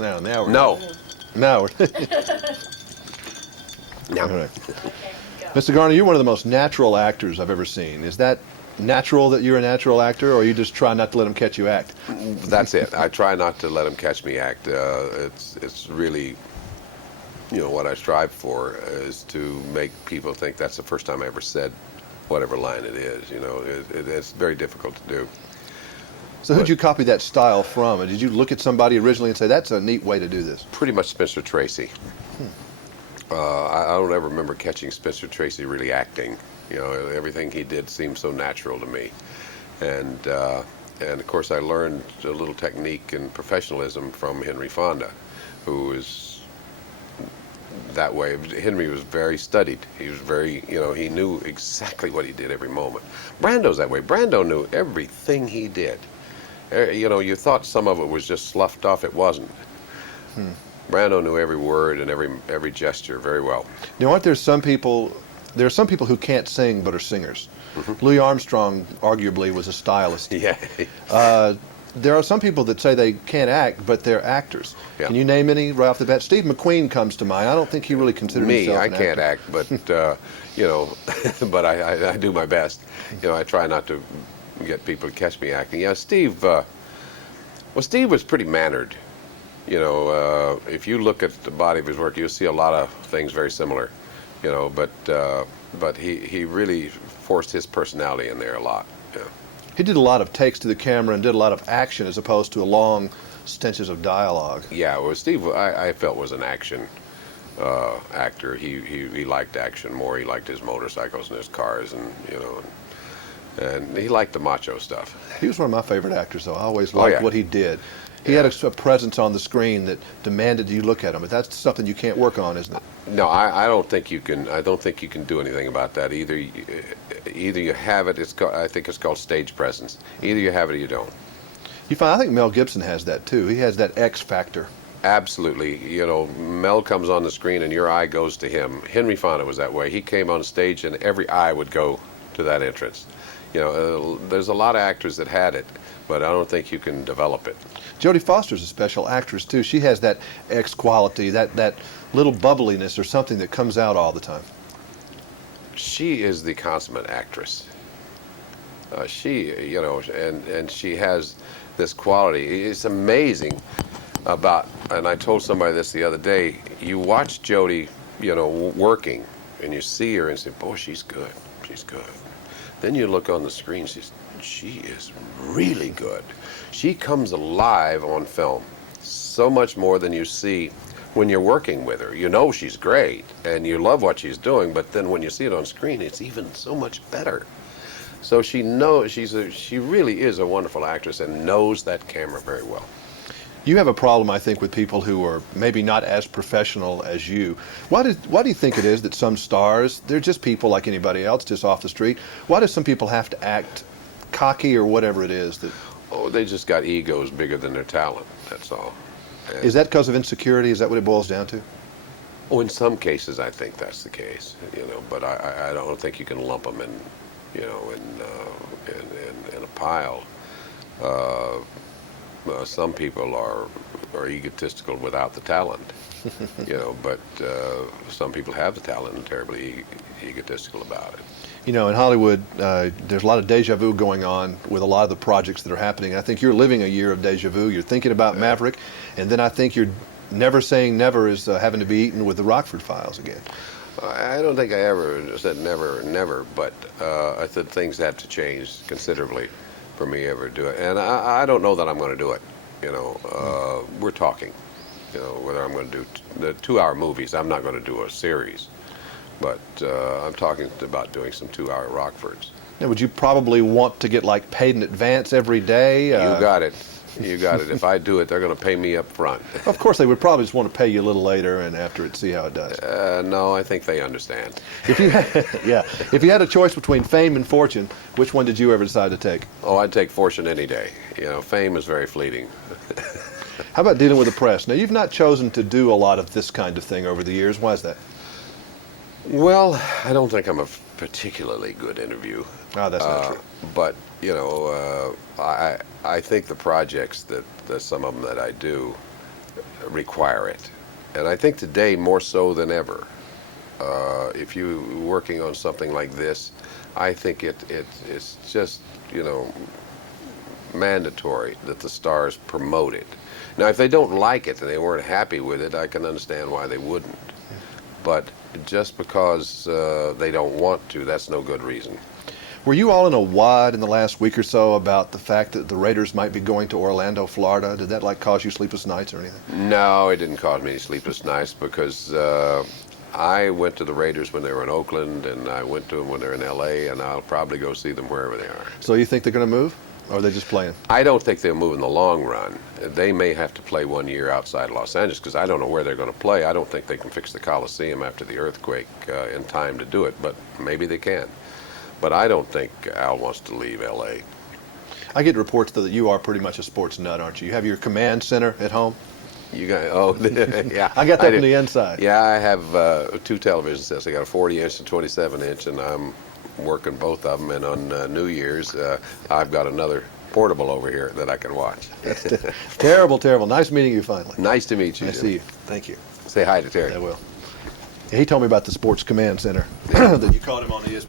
Now we're No. Now we're No. all right. Okay, go. Mr. Garner, you're one of the most natural actors I've ever seen. Is that natural that you're a natural actor, or you just try not to let them catch you act? That's it. I try not to let them catch me act. It's really, what I strive for is to make people think that's the first time I ever said whatever line it is. It's very difficult to do. So who'd you copy that style from? And did you look at somebody originally and say, that's a neat way to do this? Pretty much Spencer Tracy. I don't ever remember catching Spencer Tracy really acting. Everything he did seemed so natural to me. And of course I learned a little technique and professionalism from Henry Fonda, who is that way. Henry was very studied. He was very, he knew exactly what he did every moment. Brando's that way. Brando knew everything he did. You thought some of it was just sloughed off. It wasn't. Brando knew every word and every gesture very well. Aren't there some people, who can't sing but are singers? Louis Armstrong arguably was a stylist. Yeah. There are some people that say they can't act, but they're actors. Yeah. Can you name any right off the bat? Steve McQueen comes to mind. I don't think he really considers himself I an can't actor. act, but but I do my best. I try not to get people to catch me acting. Yeah, Steve. Steve was pretty mannered. If you look at the body of his work, you'll see a lot of things very similar. But he really forced his personality in there a lot. Yeah. He did a lot of takes to the camera and did a lot of action as opposed to long stenches of dialogue. Yeah, well, Steve, I felt was an action actor. He liked action more. He liked his motorcycles and his cars, and he liked the macho stuff. He was one of my favorite actors, though. I always liked what he did. He had a presence on the screen that demanded you look at him, but that's something you can't work on, isn't it? No, I don't think you can. I don't think you can do anything about that. Either you have it. I think it's called stage presence. Either you have it or you don't. I think Mel Gibson has that too. He has that X factor. Absolutely. Mel comes on the screen and your eye goes to him. Henry Fonda was that way. He came on stage and every eye would go to that entrance. There's a lot of actors that had it, but I don't think you can develop it. Jodie Foster's a special actress too. She has that X quality, that little bubbliness or something that comes out all the time. She is the consummate actress. And she has this quality. It's amazing and I told somebody this the other day, you watch Jodie, working, and you see her and say, boy, she's good. She's good. Then you look on the screen, she is really good. She comes alive on film so much more than you see when you're working with her. She's great and you love what she's doing, but then when you see it on screen, it's even so much better. So she really is a wonderful actress and knows that camera very well. You have a problem, I think, with people who are maybe not as professional as you. Why do you think it is that some stars, they're just people like anybody else, just off the street? Why do some people have to act cocky or whatever it is? They just got egos bigger than their talent, that's all. And is that because of insecurity? Is that what it boils down to? in some cases I think that's the case, but I don't think you can lump them in, in a pile. Some people are egotistical without the talent, but some people have the talent and terribly egotistical about it. In Hollywood, there's a lot of deja vu going on with a lot of the projects that are happening. I think you're living a year of deja vu. You're thinking about Maverick, and then I think you're never saying never is having to be eaten with the Rockford Files again. I don't think I ever said never, but I said things have to change considerably for me ever to do it. And I don't know that I'm going to do it. We're talking, whether I'm going to do the 2-hour movies. I'm not going to do a series, but I'm talking about doing some 2-hour Rockfords. Now, would you probably want to get paid in advance every day? You got it. You got it. If I do it, they're going to pay me up front. Of course, they would probably just want to pay you a little later and after it, see how it does. No, I think they understand. If you had a choice between fame and fortune, which one did you ever decide to take? Oh, I'd take fortune any day. Fame is very fleeting. How about dealing with the press? Now, you've not chosen to do a lot of this kind of thing over the years. Why is that? Well, I don't think I'm a particularly good interview. Oh, that's not true. But, I think the projects that some of them that I do, require it. And I think today more so than ever, if you're working on something like this, I think it's just, mandatory that the stars promote it. Now, if they don't like it and they weren't happy with it, I can understand why they wouldn't. But just because they don't want to, that's no good reason. Were you all in a wad in the last week or so about the fact that the Raiders might be going to Orlando, Florida? Did that cause you sleepless nights or anything? No, it didn't cause me any sleepless nights because I went to the Raiders when they were in Oakland, and I went to them when they're in L.A., and I'll probably go see them wherever they are. So you think they're going to move, or are they just playing? I don't think they'll move in the long run. They may have to play 1 year outside Los Angeles because I don't know where they're going to play. I don't think they can fix the Coliseum after the earthquake in time to do it, but maybe they can. But I don't think Al wants to leave L.A. I get reports that you are pretty much a sports nut, aren't you? You have your command center at home? You got, oh, yeah. I got that from the inside. Yeah, I have 2 television sets. I got a 40-inch and 27-inch, and I'm working both of them. And on New Year's, I've got another portable over here that I can watch. That's terrible, terrible. Nice meeting you finally. Nice to meet you. Nice to see you. Thank you. Say hi to Terry. I will. He told me about the Sports Command Center that you caught him on ESPN.